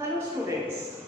Hello students,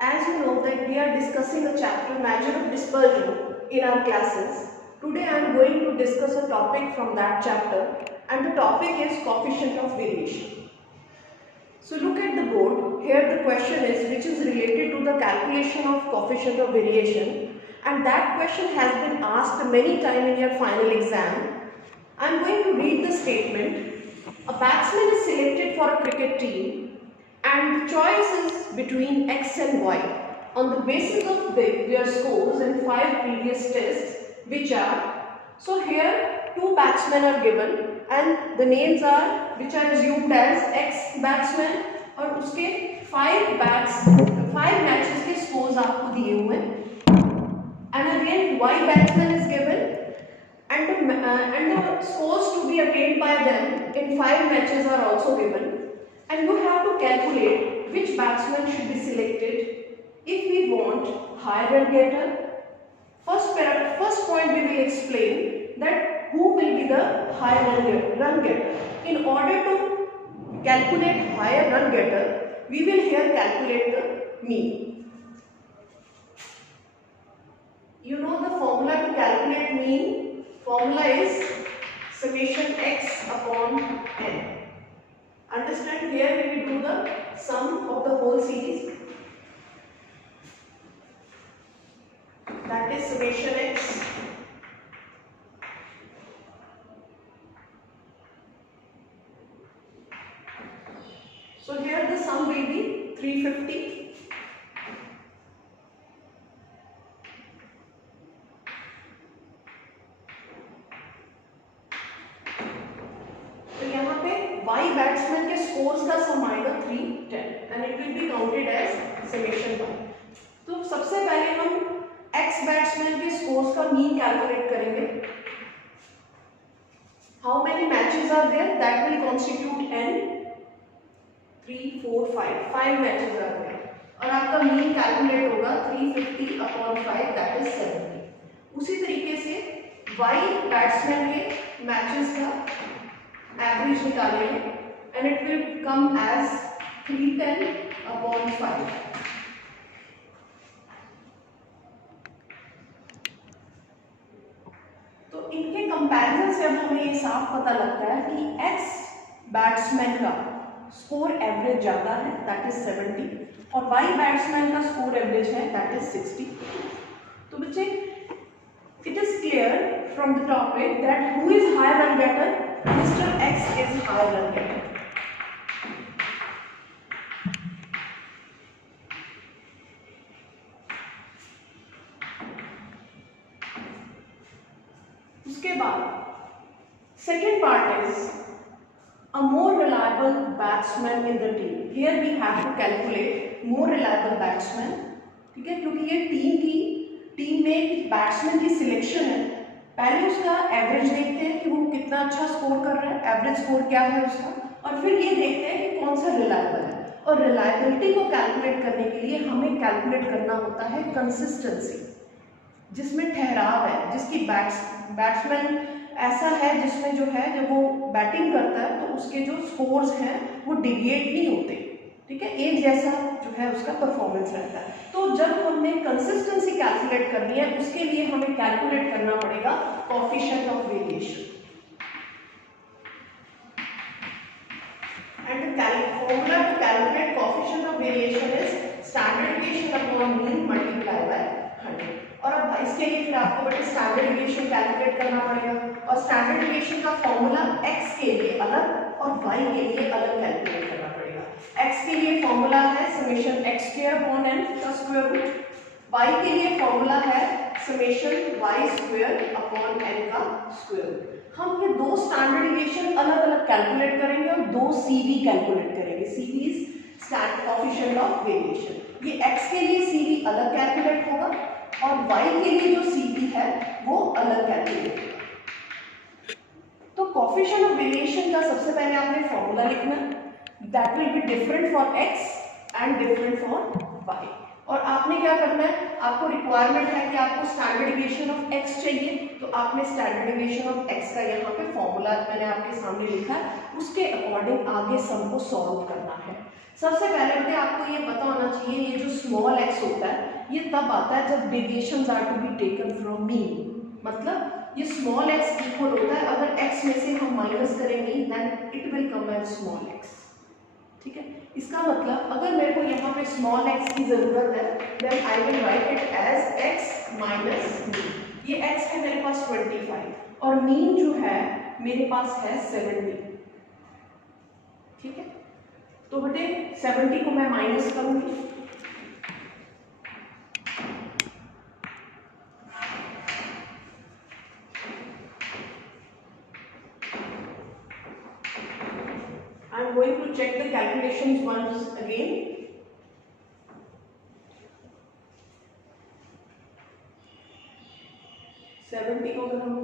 as you know that we are discussing a chapter measure of dispersion in our classes. Today I am going to discuss a topic from that chapter and the topic is coefficient of variation. So look at the board. Here the question is which is related to the calculation of coefficient of variation, and that question has been asked many times in your final exam. I am going to read the statement. A batsman is selected for a cricket team and the choice is between X and Y on the basis of their scores in 5 previous tests, which are, so here 2 batsmen are given and the names are which are assumed as X batsman और उसके 5 matches के scores आपको दिए हुए and again Y batsman is given and the scores to be attained by them in 5 matches are also given, and you have to calculate which batsman should be selected if we want high run getter. First point we will explain that who will be the high run getter. In order to calculate higher run getter, we will here calculate the mean. You know the formula to calculate mean. Formula is summation x upon n. Understand, here we will do the sum of the whole series, that is summation x so here the sum will be 350. Y batsman के scores का sum आएगा 310 and it will be counted as summation y. तो सबसे पहले हम x batsman के scores का mean calculate करेंगे. How many matches are there, that will constitute n. 3 4 5 matches are there और आपका मीन कैलकुलेट होगा 350 अपॉन 5 दैट इज 70. उसी तरीके से y बैट्समैन के मैचेस का एवरेज निकालेंगे and it will come as 310 upon 5. तो इनके कंपैरिजन से अब हमें ये साफ पता लगता है कि X बैट्समैन का स्कोर एवरेज ज्यादा है दैट इज 70 और Y बैट्समैन का स्कोर एवरेज है दैट इज 60. तो बच्चे it is clear from the topic that who is high run getter? Mr. X is high run getter. उसके बाद second part is a more reliable batsman in the team. Here we have to calculate more reliable batsman. ठीक है, क्योंकि ये team में batsman की selection है. पहले उसका एवरेज देखते हैं कि वो कितना अच्छा स्कोर कर रहा है, एवरेज स्कोर क्या है उसका, और फिर ये देखते हैं कि कौन सा रिलायबल है. और रिलायबिलिटी को कैलकुलेट करने के लिए हमें कैलकुलेट करना होता है कंसिस्टेंसी, जिसमें ठहराव है, जिसकी बैट्समैन ऐसा है जिसमें जो है जब वो बैटिंग करता है तो उसके जो स्कोर्स हैं वो डिविएट नहीं होते. ठीक है, एक जैसा जो है उसका परफॉर्मेंस रहता है. तो जब हमने कंसिस्टेंसी कैलकुलेट करनी है उसके लिए हमें कैलकुलेट करना पड़ेगा coefficient of variation. And formula to calculate coefficient of variation is standard deviation upon mean multiply by 100. और अब इसके लिए फिर आपको बेटे स्टैंडर्ड डेविएशन कैलकुलेट करना पड़ेगा और स्टैंडर्ड डेविएशन का फॉर्मूला x के लिए अलग और y के लिए अलग कैलकुलेट करना पड़ेगा. x के लिए फॉर्मूला है summation x square upon n का स्क्वायर रूट, y के लिए फॉर्मूला है summation y square upon n का स्क्वायर रूट. हम ये दो स्टैंडर्ड डेविएशन अलग अलग कैलकुलेट करेंगे और दो CV कैलकुलेट करेंगे. CV is standard coefficient of variation. ये x के लिए CV अलग कैलकुलेट होगा और y के लिए जो CV है वो अलग कैलकुलेट होगा. तो कोएफिशिएंट ऑफ वेरिएशन का सबसे पहले आपने फॉर्मूला लिखना है. That will be different for x and different for y. और आपने क्या करना है, आपको रिक्वायरमेंट है कि आपको स्टैंडर्ड डेविएशन ऑफ x चाहिए, तो आपने स्टैंडर्ड डेविएशन ऑफ x का यहाँ पे फॉर्मूला मैंने आपके सामने लिखा है, उसके अकॉर्डिंग आगे सम को सॉल्व करना है. सबसे पहले बेटे आपको ये पता होना चाहिए, ये जो स्मॉल x होता है ये तब आता है जब deviations are to be taken from mean. मतलब ये स्मॉल x इक्वल होता है, अगर x में से हम माइनस करेंगे then it will come as small x। ठीक है, इसका मतलब अगर मेरे को यहाँ पे स्मॉल x की जरूरत है then I will write it as x minus mean. ये x है मेरे पास 25 और मीन जो है मेरे पास है 70। ठीक है, तो बेटे 70 को मैं माइनस करूंगी, I am going to check the calculations once again. को अगर हम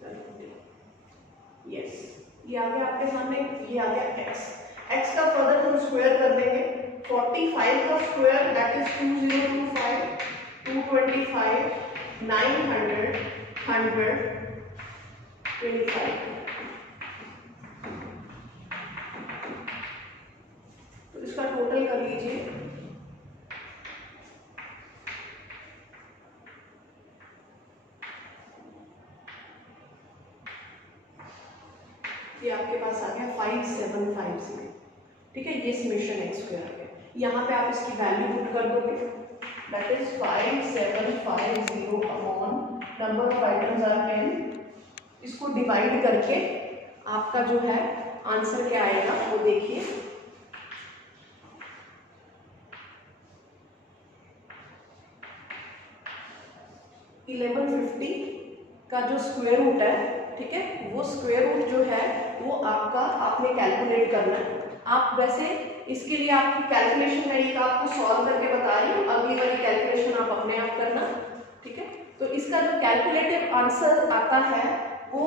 70, यस ये आ गया आपके सामने, ये आ गया x का फर्दर हम स्क्वायर कर देंगे। 45 का स्क्वायर दैट इज 2025, 225, 900, 125। तो इसका टोटल कर लीजिए, ये आपके पास आ गया 5750। ठीक है, ये समेशन x स्क्वायर आ गया। यहाँ पे आप इसकी वैल्यू पुट कर दोगे, that is 5750 upon number of items are 10। इसको डिवाइड करके आपका जो है आंसर क्या आएगा वो देखिए। 1150 का जो स्क्वायर रूट है, ठीक है, वो स्क्वायर रूट जो है वो आपका आपने कैलकुलेट करना है। आप वैसे इसके लिए आपकी कैलकुलेशन मैं एक आपको सॉल्व करके बता रही हूँ, अगली वाली कैलकुलेशन आप अपने आप करना। ठीक है, तो इसका जो कैलकुलेटिव आंसर आता है वो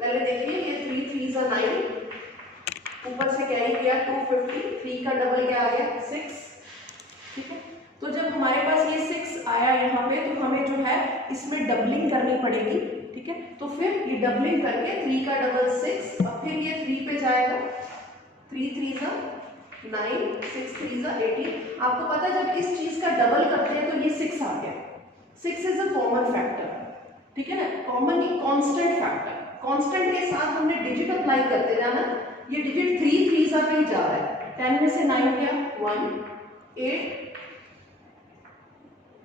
पहले देखिए, ये 3 3 सा 9, ऊपर से कैरी किया 250, 3 का डबल क्या आ गया 6। ठीक है, तो जब हमारे पास ये 6 आया यहाँ पे तो हमें जो है इसमें डबलिंग करनी पड़ेगी। ठीक है, तो फिर ये डबलिंग करके 3 का डबल 6, अब फिर ये 3 पे जाएगा, 3 3 सा 9, 6 3 सा 18। आपको पता है जब इस चीज का डबल करते हैं तो ये 6 आ गया। 6 इज अ कॉमन फैक्टर, ठीक है ना, कॉमन कांस्टेंट फैक्टर। कांस्टेंट के साथ हमने डिजिट अप्लाई करते जाना। ये डिजिट 3 3 सा पे ही जा रहा है। 10 में से 9 गया 1, 8,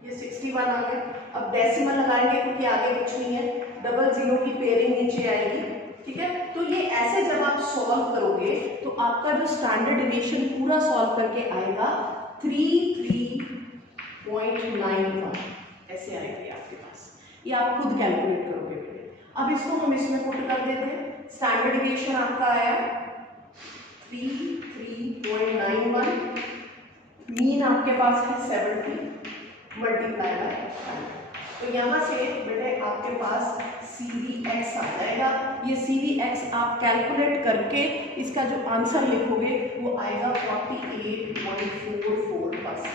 ये 61 आ गया। अब डेसिमल लगाएंगे क्योंकि आगे कुछ नहीं है, डबल जीरो की पेयरिंग नीचे आएगी। ठीक है, तो ये ऐसे जब आप सॉल्व करोगे तो आपका जो स्टैंडर्ड डिविएशन पूरा सॉल्व करके आएगा 33.91 ऐसे आएगी आपके पास। ये आप खुद कैलकुलेट करोगे। अब इसको हम इसमें पुट कर देते हैं। स्टैंडर्ड डिविएशन आपका आया 33.91, मीन आपके पास है 70 मल्टीप्लाई बाय, तो यहाँ से बेटे आपके पास CVX आ जाएगा। ये CVX आप कैलकुलेट करके इसका जो आंसर लिखोगे वो आएगा 48.44%।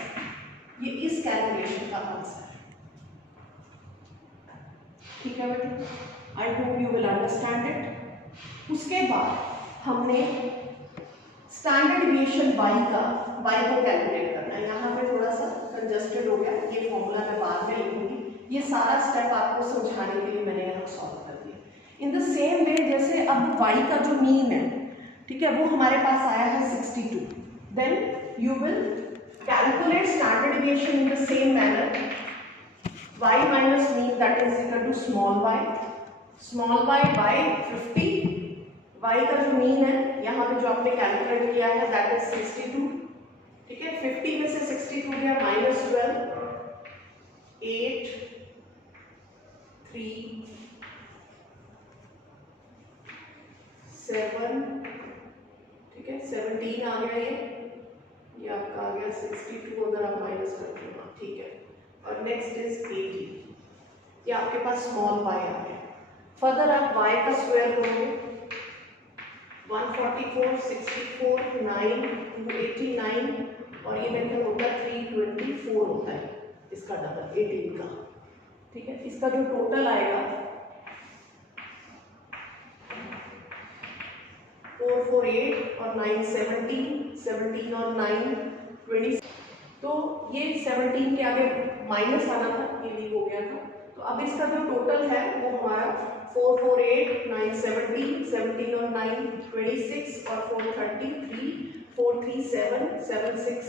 ये इस कैलकुलेशन का आंसर है। ठीक है बेटे, I hope you will understand it. उसके बाद हमने स्टैंडर्ड डिविएशन y को कैलकुलेट करना है। यहाँ पे थोड़ा सा कंजस्टेड हो गया, ये फॉर्मूला मैं बाद में लिखूंगी। ये सारा स्टेप आपको समझाने के लिए मैंने यहाँ सॉल्व कर दिया। इन द सेम वे जैसे अब y का जो मीन है, ठीक है, वो हमारे पास आया है 62, then you will calculate standard deviation in the same manner. y minus mean that is equal to small y by 50। y का जो मीन है यहाँ पे जो आपने कैलकुलेट किया है दैट इज 62। ठीक है, 50 में से 62 गया -12, 8, 3, 7, ठीक है, 17 आ गया। ये आपका आ गया 62 अगर आप माइनस करते हो, ठीक है, और नेक्स्ट इज 80। ये आपके पास स्मॉल y आ गया। फर्दर आप y का स्क्वायर करोगे 144, 64, 9, 289 और ये मेथड होता है 324 होता है इसका डबल 18 का। ठीक है, इसका जो टोटल आएगा 448 और 9 17, 17 और 9 20। तो ये 17 के आगे माइनस आना था, ये लीव हो गया था। तो अब इसका जो टोटल है वो हमारा 448, 9 17, 17 और 9 26 और 430 3, 4 3 7, 7 6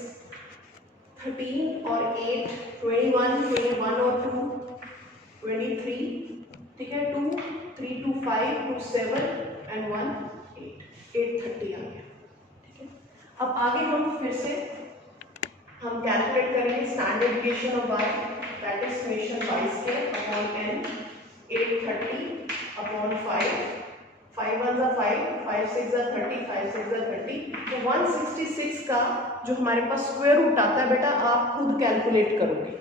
13 और 8 21, 21 और 2 23, ठीक है, 2 3 2 5 2 7 एंड 1 8, 830 आ गया, ठीक है। अब आगे हम फिर से हम कैलकुलेट करेंगे standard deviation of y, that is summation y square upon n, 830 upon 5, 5 1 जा 5, 5 6 जा 30, 5 6 जा 30। तो 166 का जो हमारे पास स्क्वायर रूट आता है बेटा, आप खुद कैलकुलेट करोगे,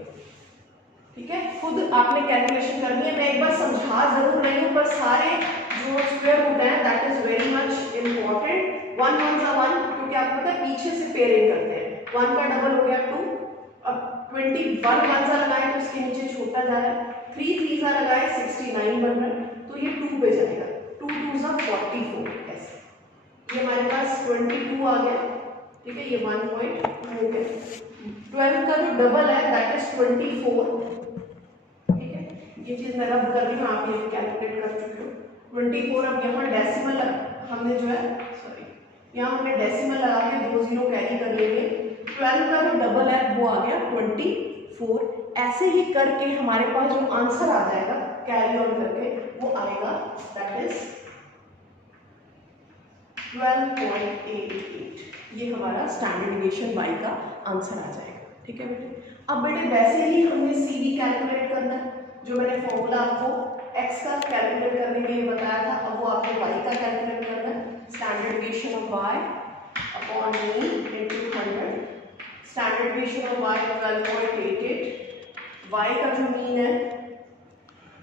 ठीक है, खुद आपने कैलकुलेशन करनी है। मैं एक बार समझा जरूर रही हूँ, पर सारे जो स्क्वायर रूट हैं that is very much important. 1 1 जा 1, क्योंकि आपको पता है पीछे से पेयरिंग करते हैं, 1 का डबल हो गया 2, अब 21 1 जा लगाए तो इसके नीचे छोटा जा रहा है, 3 3 जा लगाए 69 बन रहा है, तो ये 2 पे जाएगा, 2 2 जा 44, ऐसे ये हमारे पास 22 आ गया, ठीक है, ये 1.2 हो गया। 12 का जो डबल है दैट इज 24, ठीक है, ये चीज मैं रब कर रही हूँ, आप ये कैलकुलेट कर चुके हो। 24, अब यहाँ डेसिमल हमने जो है, सॉरी, यहाँ हमने डेसिमल लगा के 2 0 कैरी कर लेंगे। 12 का जो डबल है वो आ गया 24। ऐसे ही करके हमारे पास जो आंसर आ जाएगा कैरी ऑन करके वो आएगा दैट इज 12.88। ये हमारा स्टैंडर्ड डिविएशन y का आंसर आ जाएगा, ठीक है बेटे। अब बेटे वैसे ही हमने c भी कैलकुलेट करना है, जो मैंने फॉर्मूला आपको x का कैलकुलेट करने के लिए बताया था, अब वो आपको y का कैलकुलेट करना है। Standard deviation of y upon mean into 100, standard deviation of y 12.88, y का जो मीन है,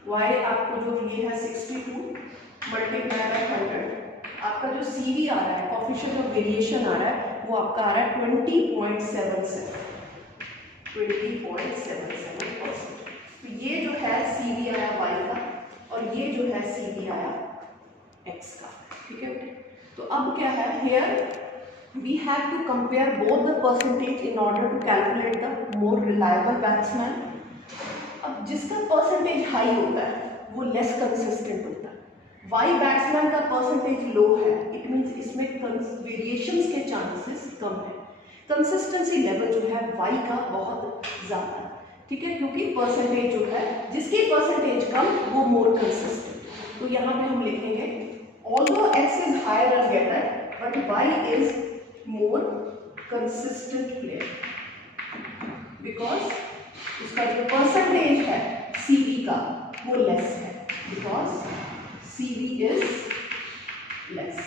y आपको जो ये है 62 मल्टीप्लाई बाय 100, आपका जो CV आ रहा है, कोएफिशिएंट ऑफ वेरिएशन आ रहा है, वो आपका आ रहा है 20.77, 20.77%। तो ये जो है CV आया y का और ये जो है CV आया x का, ठीक है। तो अब क्या है, here we have to compare both the percentage in order to calculate the more reliable batsman. अब जिसका परसेंटेज हाई होता है वो लेस कंसिस्टेंट होता है। वाई बैट्समैन का परसेंटेज लो है, इट मीन्स इसमें वेरिएशंस के चांसेस कम है। कंसिस्टेंसी लेवल जो है वाई का बहुत ज़्यादा है, ठीक है, क्योंकि परसेंटेज जो है, जिसकी परसेंटेज कम वो मोर कंसिस्टेंट। तो यहाँ पे हम लिखेंगे although x is higher or better but y is more consistent player because उसका जो परसेंटेज है CV का वो लेस है, because CV is less।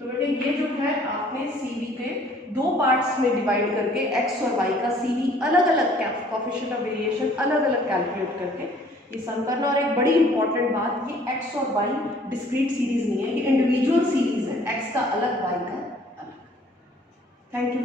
तो बेटे ये जो है आपने CV के 2 पार्ट्स में डिवाइड करके x और y का CV अलग अलग कोएफिशिएंट ऑफ वेरिएशन अलग अलग कैलकुलेट करके ये सम करना। और एक बड़ी इंपॉर्टेंट बात, ये x और y डिस्क्रीट सीरीज नहीं है, ये इंडिविजुअल सीरीज है, x का अलग y का अलग। Thank you.